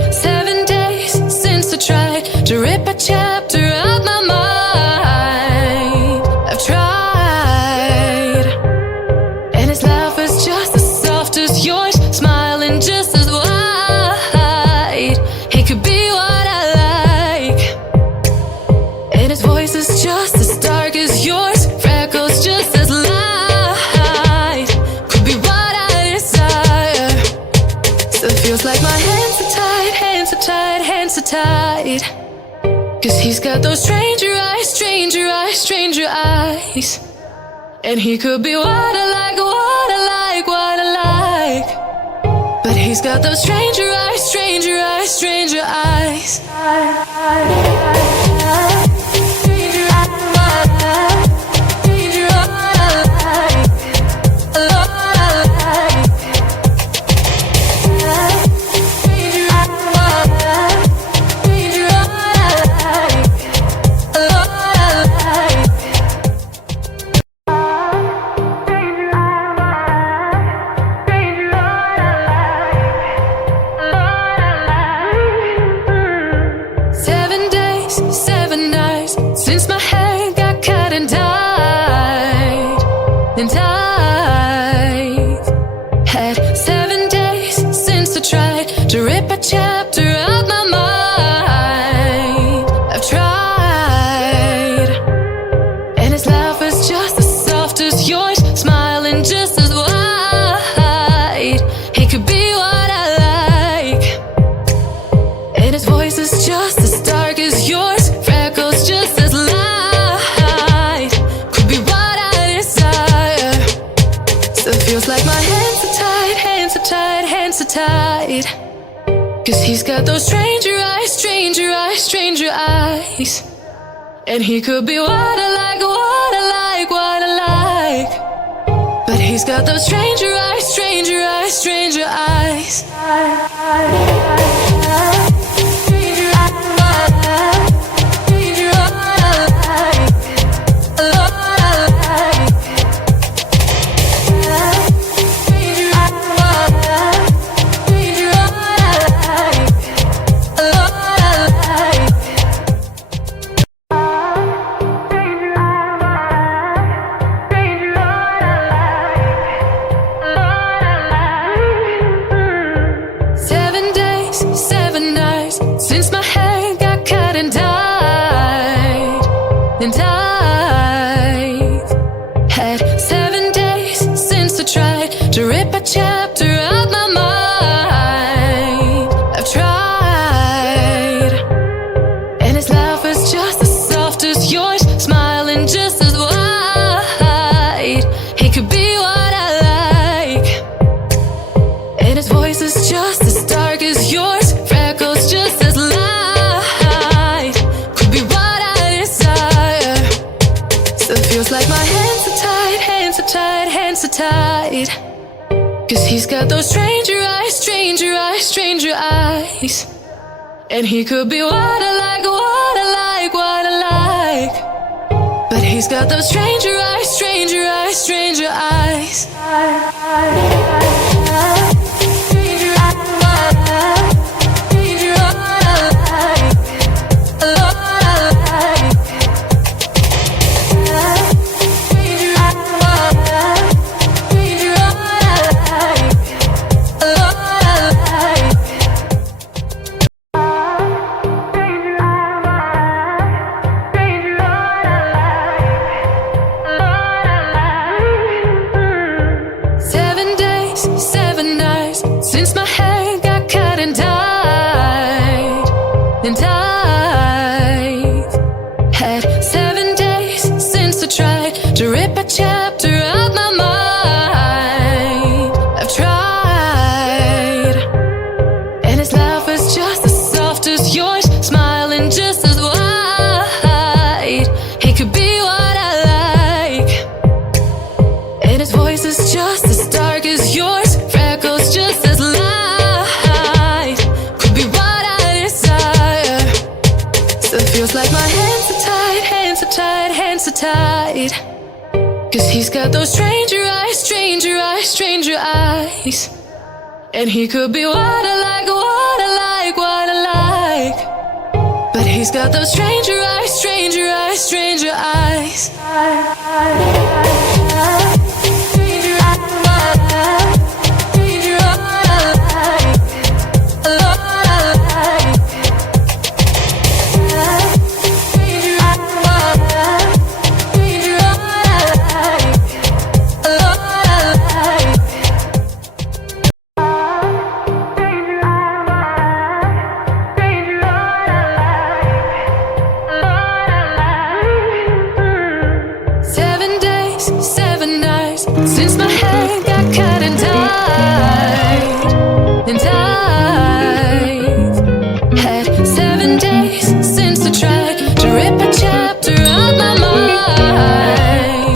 Had 7 days since I tried to rip a chapter out my mind. I've tried, and his laugh is just as soft as yours, smiling just as wide. He could be what I like, and his voice is just as dark as yours, freckles just as light. Could be what I desire. Still feels like my hands are tied, hands are tied, hands are tied. 'Cause he's got those stranger eyes, stranger eyes, stranger eyes. And he could be what I like, what I like, what I like. But he's got those stranger eyes, stranger eyes, stranger eyes. Since my hair got cut and dyed, and I've had 7 days since I tried to rip a chapter out my mind. I've tried, and his laugh is just as soft as yours, smiling just as wide. He could be what I like, and his voice is just as dark as yours, freckles just as light. Could be what I desire. Still feels like my hands are tied, hands are tied, hands are tied. 'Cause he's got those stranger eyes, stranger eyes, stranger eyes. And he could be what I like, what I like, what I like. But he's got those stranger eyes, stranger eyes, stranger eyes. Since my hair got cut and dyed, and I've had 7 days since I tried to rip a chapter out my mind. I've tried, and his laugh is just as soft as yours, smiling just as wide. He could be what I like, and his voice is just as dark as yours, freckles just as light. Could be what I desire. Still feels like my hands are tied, hands are tied, hands are tied. 'Cause he's got those stranger eyes, stranger eyes, stranger eyes. And he could be what I like, what I like, what I like. But he's got those stranger eyes, stranger eyes, stranger eyes. Since my hair got cut and dyed, and I've had 7 days since I tried to rip a chapter out my mind. I've tried, and his laugh is just as soft as yours, smiling just as wide. He could be what I like, and his voice is just as dark as yours, freckles just as light. Could be what I desire. Still feels like my hands are tied, hands are tied, hands are tied. 'Cause he's got those stranger eyes, stranger eyes, stranger eyes. And he could be what I like, what I like, what got those stranger eyes, stranger eyes, stranger eyes.